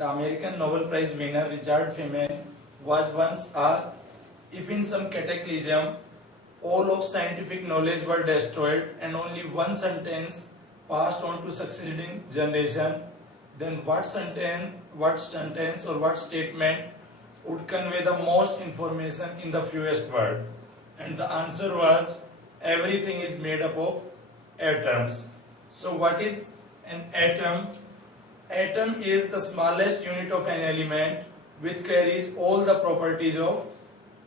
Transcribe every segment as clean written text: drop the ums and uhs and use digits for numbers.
The American Nobel Prize winner Richard Feynman was once asked if in some cataclysm all of scientific knowledge were destroyed and only one sentence passed on to succeeding generation, then what sentence or what statement would convey the most information in the fewest words? And the answer was, everything is made up of atoms. So what is an atom? Atom is the smallest unit of an element which carries all the properties of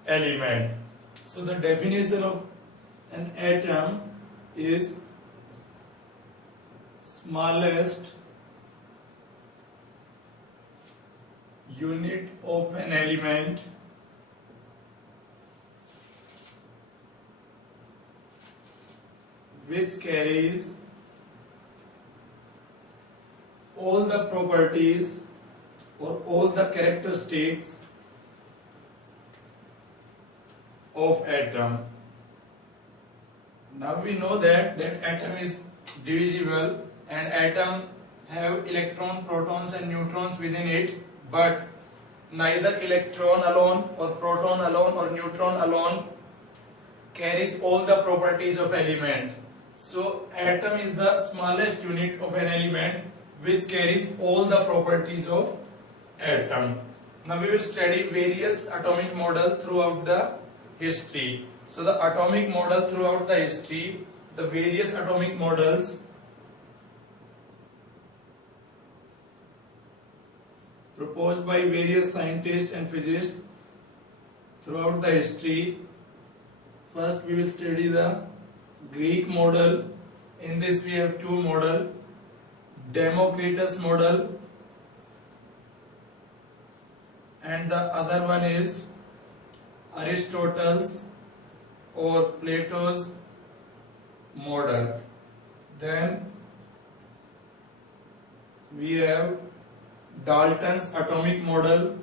element. So the definition of an atom is smallest unit of an element which carries all the properties or all the characteristics of atom. Now we know that atom is divisible and atom have electron, protons and neutrons within it, but neither electron alone or proton alone or neutron alone carries all the properties of element. So atom is the smallest unit of an element which carries all the properties of atom. Now we will study various atomic models throughout the history. So the atomic model throughout the history, the various atomic models proposed by various scientists and physicists throughout the history. First we will study the Greek model. In this we have two models, Democritus model and the other one is Aristotle's or Plato's model. Then we have Dalton's atomic model,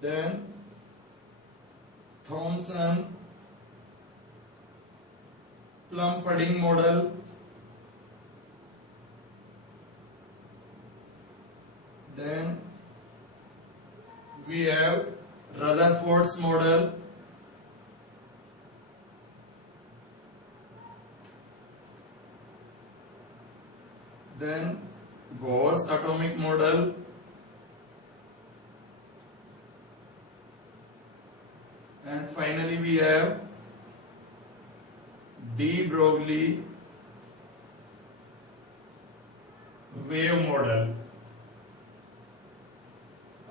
then Thomson plum pudding model, then we have Rutherford's model, then Bohr's atomic model, and finally we have de Broglie wave model.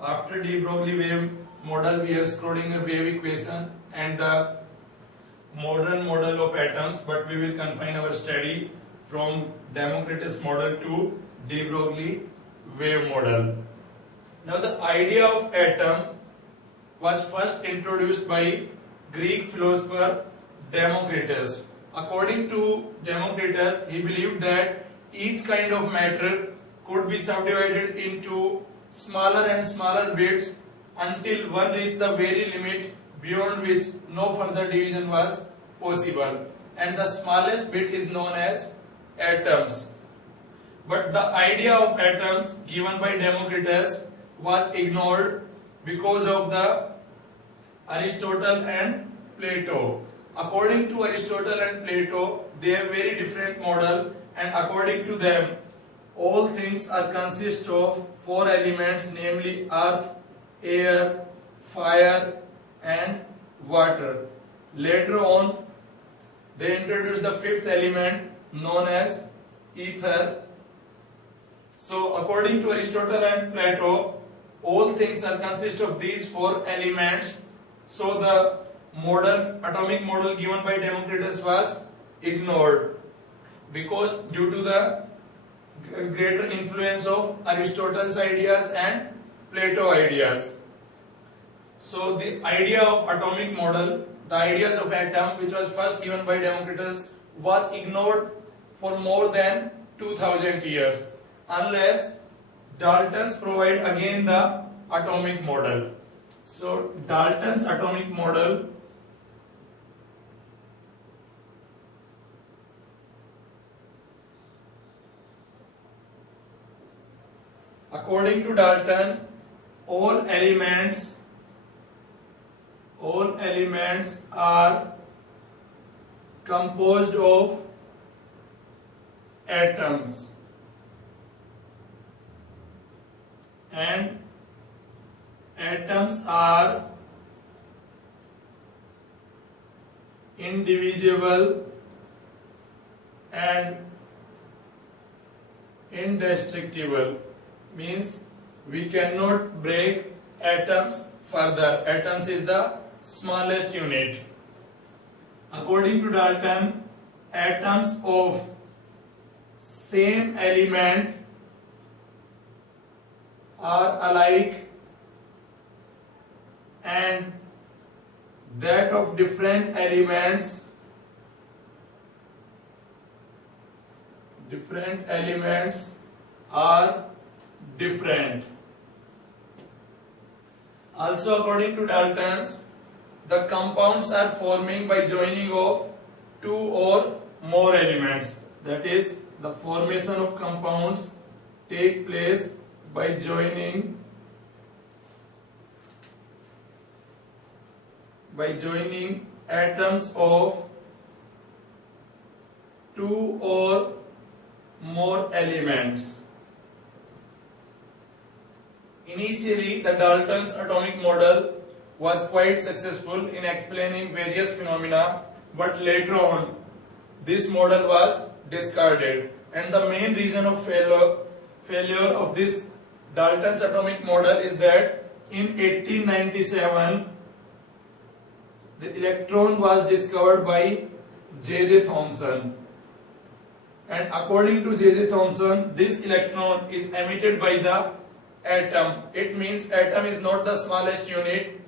After de Broglie wave model we have Schrodinger wave equation and the modern model of atoms, but we will confine our study from Democritus model to de Broglie wave model. Now the idea of atom was first introduced by Greek philosopher Democritus. According to Democritus, he believed that each kind of matter could be subdivided into smaller and smaller bits until one reached the very limit beyond which no further division was possible, and the smallest bit is known as atoms. But the idea of atoms given by Democritus was ignored because of the Aristotle and Plato. According to Aristotle and Plato, they have very different model, and according to them, all things are consist of four elements, namely earth, air, fire and water. Later on, they introduced the fifth element known as ether. So according to Aristotle and Plato, all things are consist of these four elements. So the atomic model given by Democritus was ignored because due to the greater influence of Aristotle's ideas and Plato ideas. So the idea of atomic model, the ideas of atom, which was first given by Democritus, was ignored for more than 2000 years unless Dalton's provide again the atomic model. So Dalton's atomic model according to Dalton, all elements are composed of atoms, and atoms are indivisible and indestructible. Means we cannot break atoms further. Atoms is the smallest unit. According to Dalton, atoms of same element are alike and that of different elements are different. Also, according to Dalton's, the compounds are forming by joining of two or more elements. That is, the formation of compounds take place by joining atoms of two or more elements. Initially, the Dalton's atomic model was quite successful in explaining various phenomena, but later on this model was discarded, and the main reason of failure of this Dalton's atomic model is that in 1897 the electron was discovered by J.J. Thomson, and according to J.J. Thomson, this electron is emitted by the atom. It means atom is not the smallest unit,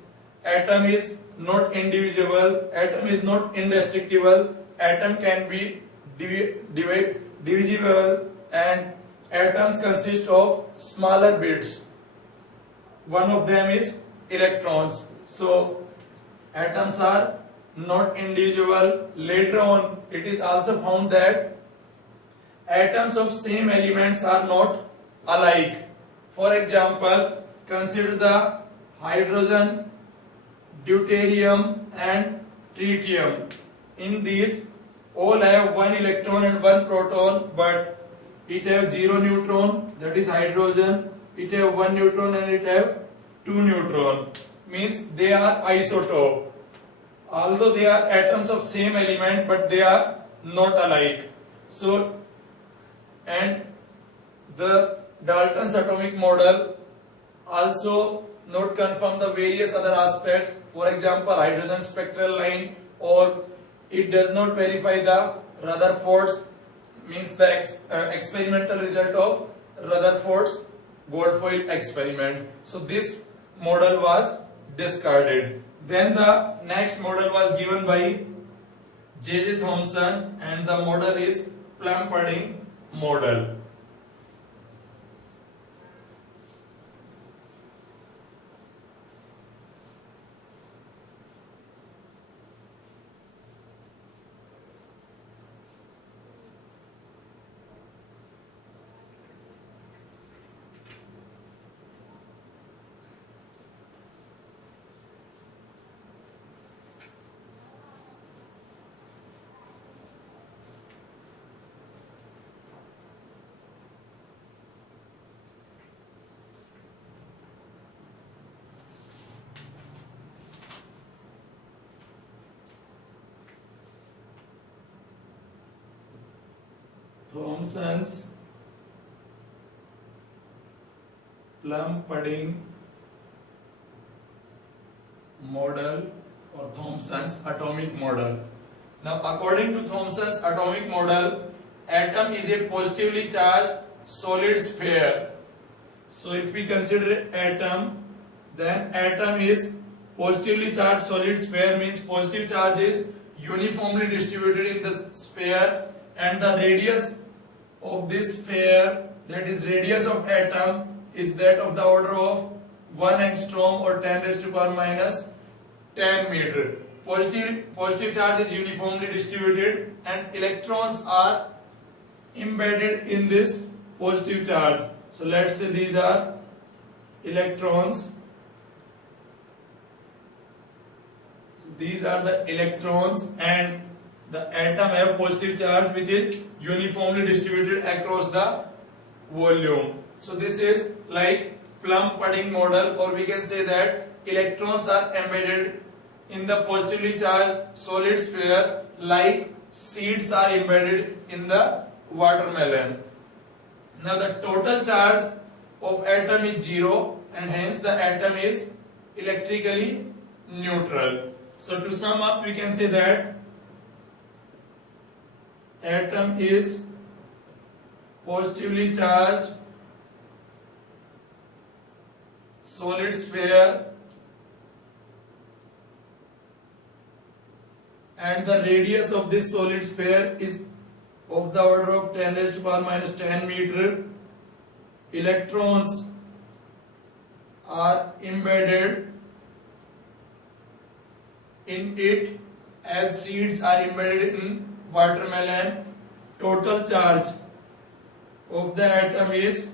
atom is not indivisible, atom is not indestructible, atom can be divisible, and atoms consist of smaller bits. One of them is electrons. So atoms are not indivisible. Later on, it is also found that atoms of same elements are not alike. For example, consider the hydrogen, deuterium and tritium. In these, all have one electron and one proton, but it have 0 neutron, that is hydrogen. It have 1 neutron and it have 2 neutron. Means they are isotope. Although they are atoms of same element, but they are not alike. So, and the Dalton's atomic model also not confirm the various other aspects. For example, hydrogen spectral line, or it does not verify the Rutherford's, means the experimental result of Rutherford's Goldfoil experiment. So this model was discarded. Then the next model was given by J.J. Thomson, and the model is Plum-Pudding model. Thomson's Plum-Pudding model or Thomson's atomic model. Now, according to Thomson's atomic model, atom is a positively charged solid sphere. So, if we consider atom, then atom is positively charged solid sphere, means positive charge is uniformly distributed in the sphere, and the radius of this sphere, that is radius of atom, is that of the order of 1 angstrom or 10 raised to power minus 10 meter. Positive charge is uniformly distributed and electrons are embedded in this positive charge. So let's say these are electrons. So these are the electrons, and the atom have positive charge which is uniformly distributed across the volume. So this is like plum pudding model, or we can say that electrons are embedded in the positively charged solid sphere like seeds are embedded in the watermelon. Now the total charge of atom is 0, and hence the atom is electrically neutral. So to sum up, we can say that atom is positively charged solid sphere, and the radius of this solid sphere is of the order of 10 raised to power minus 10 meter. Electrons are embedded in it as seeds are embedded in watermelon. Total charge of the atom is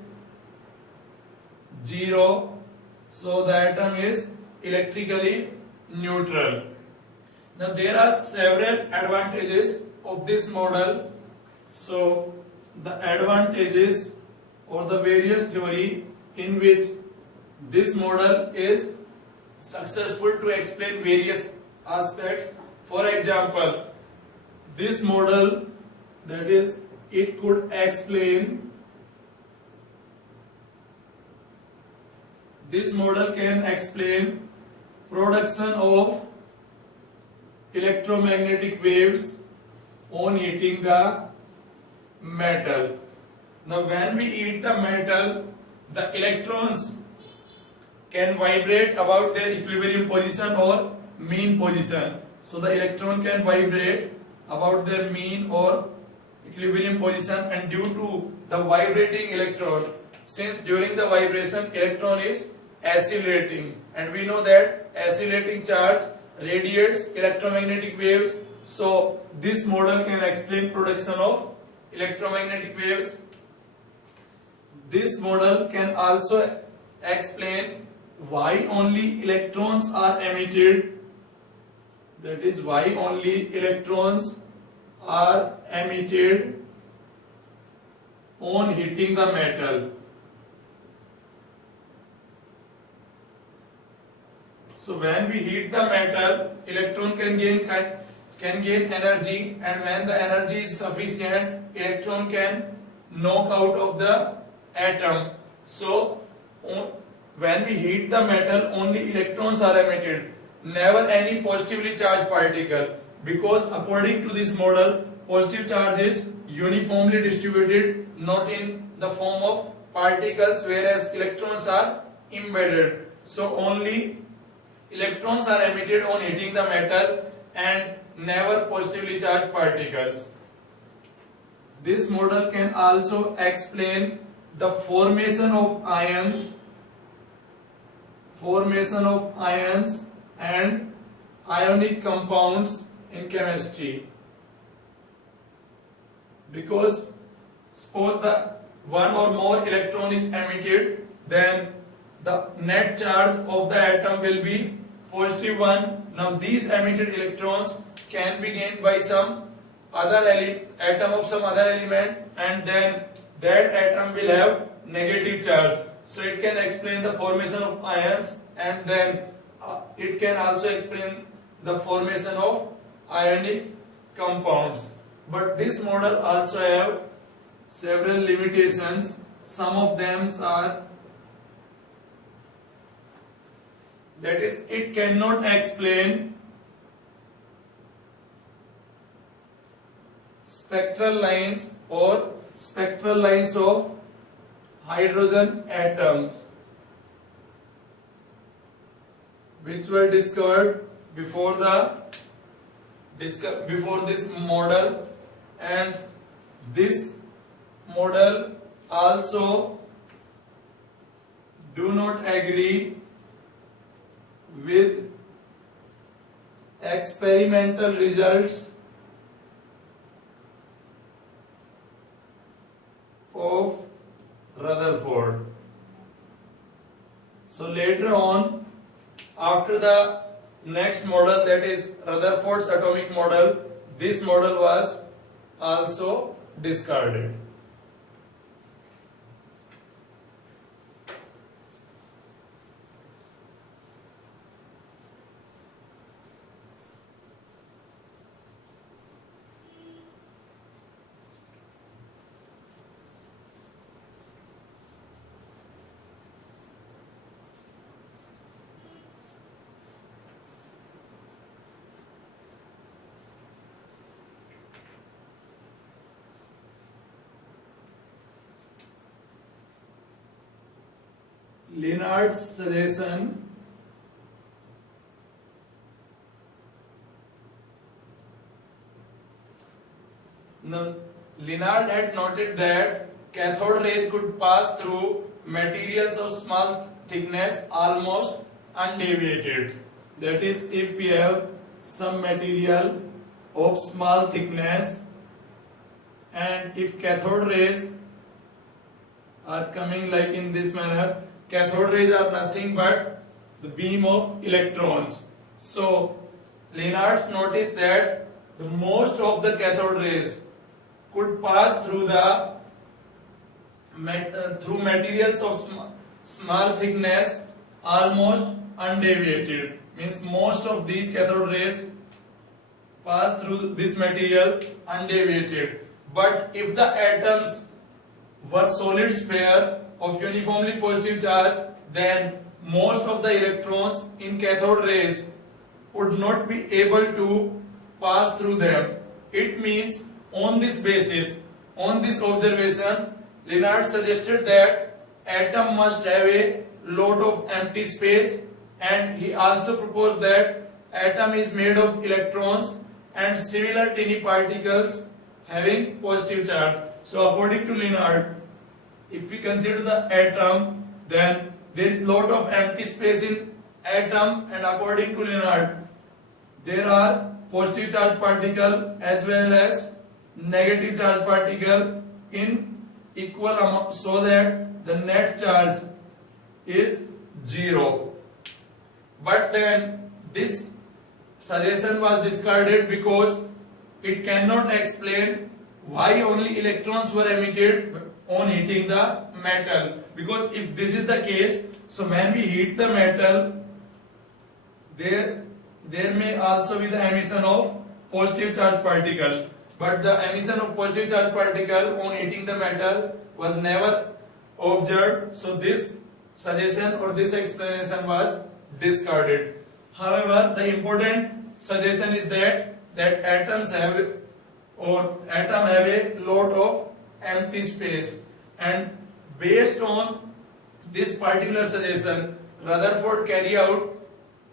0, so the atom is electrically neutral. Now there are several advantages of this model. So the advantages or the various theory in which this model is successful to explain various aspects. For example, this model, that is, it could explain, this model can explain production of electromagnetic waves on heating the metal. Now when we heat the metal, the electrons can vibrate about their equilibrium position or mean position. So the electron can vibrate about their mean or equilibrium position, and due to the vibrating electron, since during the vibration electron is oscillating, and we know that oscillating charge radiates electromagnetic waves. So this model can explain production of electromagnetic waves. This model can also explain why only electrons are emitted, that is, why only electrons are emitted on heating the metal. So when we heat the metal, electron can gain energy, and when the energy is sufficient, electron can knock out of the atom. So when we heat the metal, only electrons are emitted, never any positively charged particle, because according to this model, positive charge is uniformly distributed, not in the form of particles, whereas electrons are embedded. So only electrons are emitted on heating the metal and never positively charged particles. This model can also explain the formation of ions and ionic compounds in chemistry. Because suppose the one or more electron is emitted, then the net charge of the atom will be positive 1. Now these emitted electrons can be gained by some other atom of some other element, and then that atom will have negative charge. So it can explain the formation of ions, and then it can also explain the formation of ionic compounds. But this model also have several limitations. Some of them are, that is, it cannot explain spectral lines or spectral lines of hydrogen atoms, which were discovered before this model, and this model also do not agree with experimental results of Rutherford. after the next model, that is Rutherford's atomic model, this model was also discarded. Leonard's suggestion Leonard had noted that cathode rays could pass through materials of small thickness almost undeviated. That is, if we have some material of small thickness and if cathode rays are coming like in this manner, cathode rays are nothing but the beam of electrons. So Leonard noticed that the most of the cathode rays could pass through the through materials of small thickness almost undeviated. Means most of these cathode rays pass through this material undeviated. But if the atoms were solid sphere of uniformly positive charge, then most of the electrons in cathode rays would not be able to pass through them. It means on this basis, on this observation, Leonard suggested that atom must have a lot of empty space, and he also proposed that atom is made of electrons and similar tiny particles having positive charge. So according to Leonard, if we consider the atom, then there is lot of empty space in atom, and according to Leonard, there are positive charge particle as well as negative charge particle in equal amount, so that the net charge is 0. But then this suggestion was discarded because it cannot explain why only electrons were emitted on heating the metal. Because if this is the case, so when we heat the metal, there may also be the emission of positive charge particle. But the emission of positive charge particle on heating the metal was never observed. So this suggestion or this explanation was discarded. However, the important suggestion is that atoms have a lot of empty space, and based on this particular suggestion, Rutherford carried out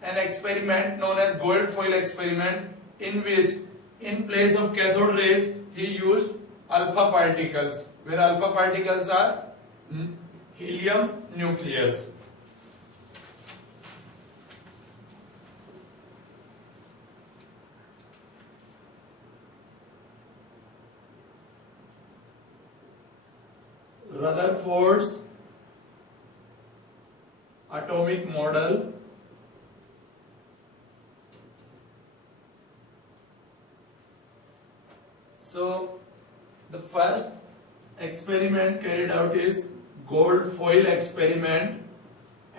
an experiment known as gold foil experiment, in which in place of cathode rays he used alpha particles, where alpha particles are helium nucleus. Rutherford's atomic model So the first experiment carried out is gold foil experiment,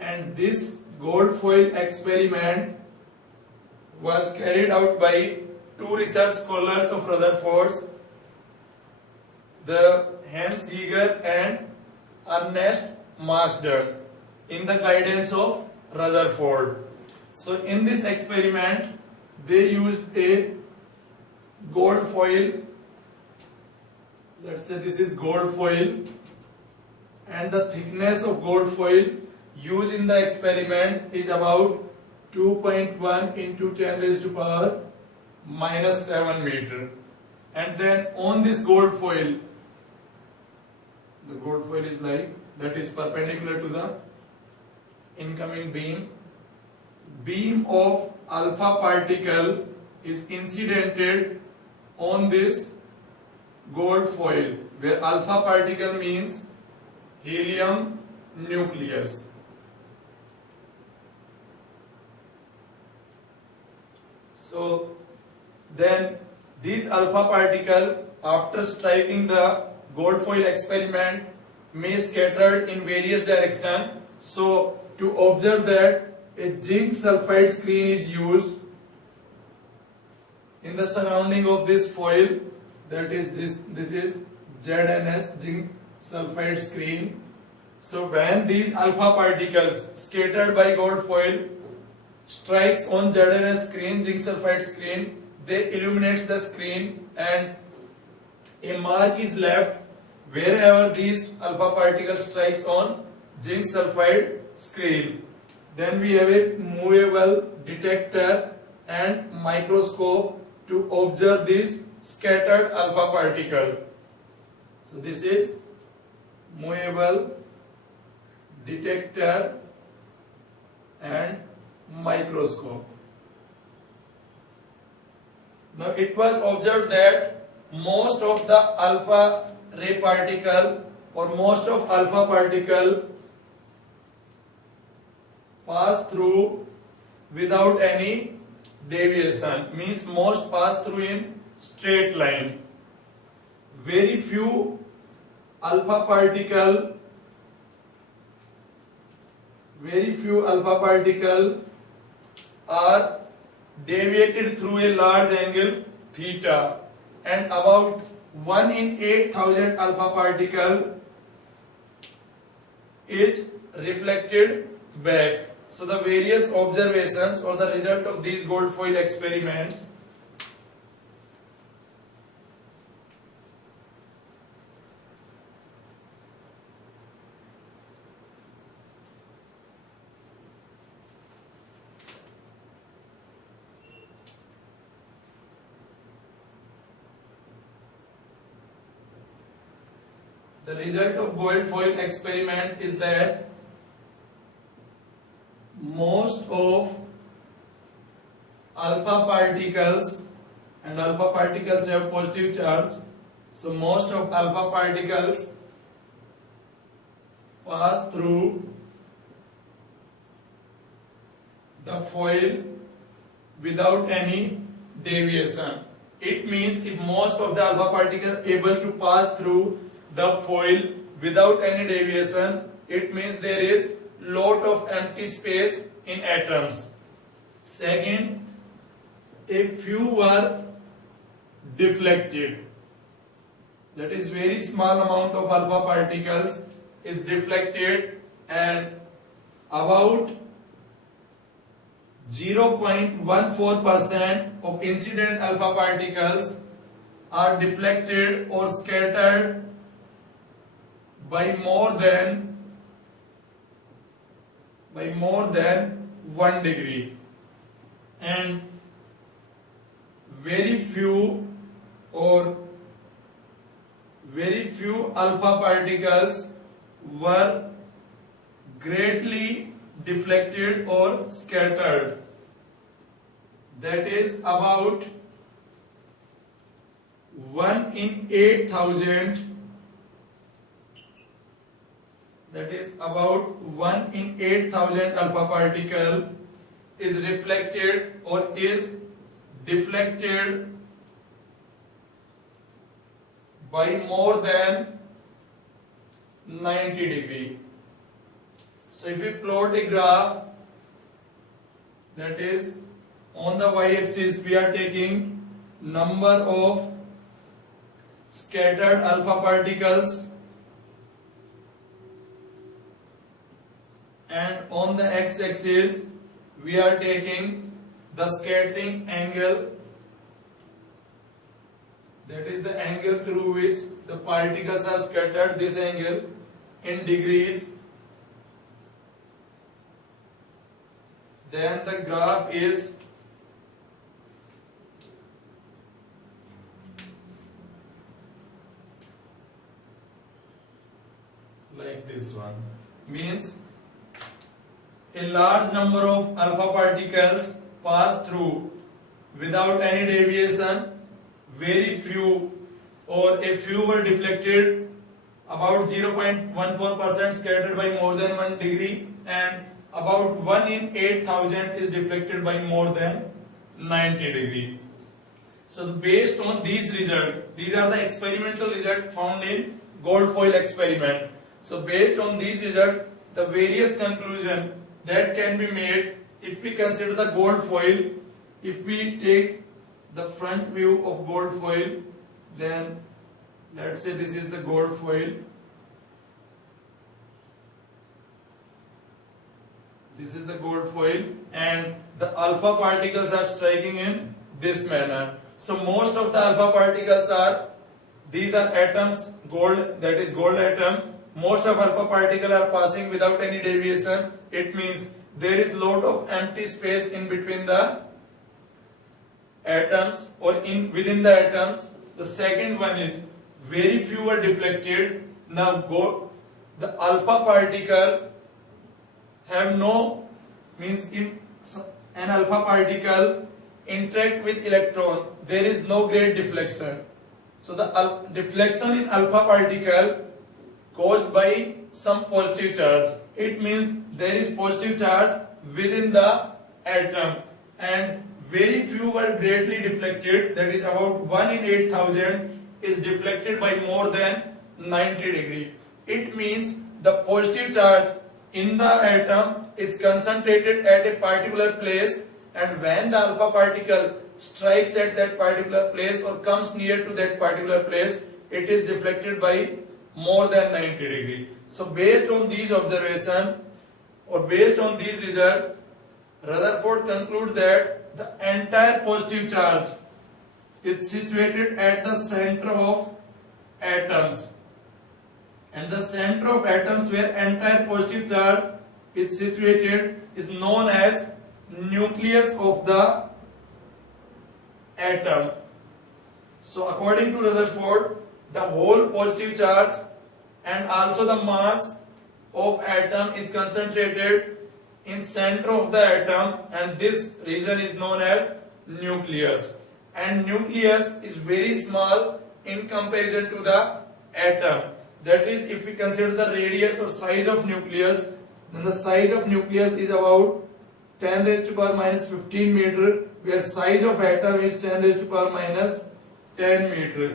and this gold foil experiment was carried out by two research scholars of Rutherford's, the Hans Geiger and Ernest Marsden, in the guidance of Rutherford. So in this experiment they used a gold foil. Let's say this is gold foil, and the thickness of gold foil used in the experiment is about 2.1 into 10 raised to power minus 7 meter. And then on this gold foil, the gold foil is like that, is perpendicular to the incoming beam. Beam of alpha particle is incidented on this gold foil, where alpha particle means helium nucleus. So then these alpha particle, after striking the gold foil experiment, may scattered in various direction. So to observe that, a zinc sulfide screen is used in the surrounding of this foil, that is this is ZNS, zinc sulfide screen. So when these alpha particles scattered by gold foil strikes on ZNS screen, zinc sulfide screen, they illuminates the screen and a mark is left wherever these alpha particles strikes on zinc sulfide screen. Then we have a movable detector and microscope to observe this scattered alpha particle. So this is movable detector and microscope. Now it was observed that most of the alpha ray particle or most of alpha particle pass through without any deviation, means most pass through in straight line. Very few alpha particle are deviated through a large angle theta, and about 1 in 8,000 alpha particle is reflected back. So the various observations or the result of these gold foil experiments of gold foil experiment is that most of alpha particles, and alpha particles have positive charge, so most of alpha particles pass through the foil without any deviation. It means if most of the alpha particles able to pass through the foil without any deviation, it means there is lot of empty space in atoms. Second, a few were deflected, that is very small amount of alpha particles is deflected, and about 0.14% of incident alpha particles are deflected or scattered by more than 1 degree, and very few alpha particles were greatly deflected or scattered, that is about 1 in 8,000, that is about 1 in 8,000 alpha particle is reflected or is deflected by more than 90 degree. So if we plot a graph, that is on the y-axis we are taking number of scattered alpha particles, and on the x-axis we are taking the scattering angle, that is the angle through which the particles are scattered, this angle in degrees. Then the graph is like this one, means a large number of alpha particles pass through without any deviation, very few or a few were deflected, about 0.14% scattered by more than 1 degree, and about 1 in 8,000 is deflected by more than 90 degree. So based on these results, these are the experimental results found in gold foil experiment. So based on these results, the various conclusion that can be made if we consider the gold foil, if we take the front view of gold foil, then let's say this is the gold foil. This is the gold foil and the alpha particles are striking in this manner. So most of the alpha particles are, these are atoms, gold, that is gold atoms. Most of alpha particles are passing without any deviation. It means there is lot of empty space in between the atoms or within the atoms. The second one is very few are deflected. Now the alpha particle have no, means if an alpha particle interact with electron, there is no great deflection. So the deflection in alpha particle caused by some positive charge. It means there is positive charge within the atom and very few were greatly deflected, that is about 1 in 8,000 is deflected by more than 90 degree. It means the positive charge in the atom is concentrated at a particular place, and when the alpha particle strikes at that particular place or comes near to that particular place, it is deflected by more than 90 degree. So based on these observations or based on these results, Rutherford concludes that the entire positive charge is situated at the center of atoms, and the center of atoms where entire positive charge is situated is known as nucleus of the atom. So according to Rutherford, the whole positive charge and also the mass of atom is concentrated in center of the atom, and this region is known as nucleus, and nucleus is very small in comparison to the atom. That is, if we consider the radius or size of nucleus, then the size of nucleus is about 10 raised to power minus 15 meter, where size of atom is 10 raised to power minus 10 meter.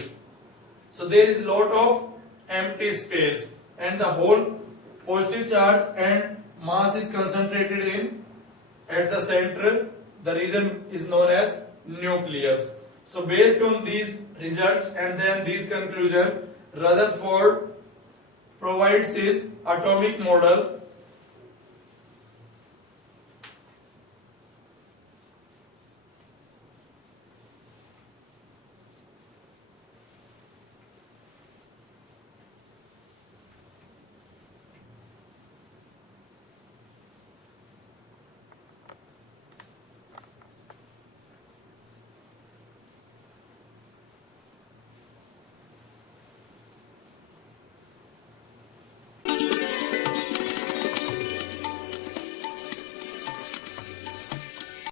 So there is lot of empty space and the whole positive charge and mass is concentrated in at the center. The region is known as nucleus. So based on these results and then these conclusions, Rutherford provides his atomic model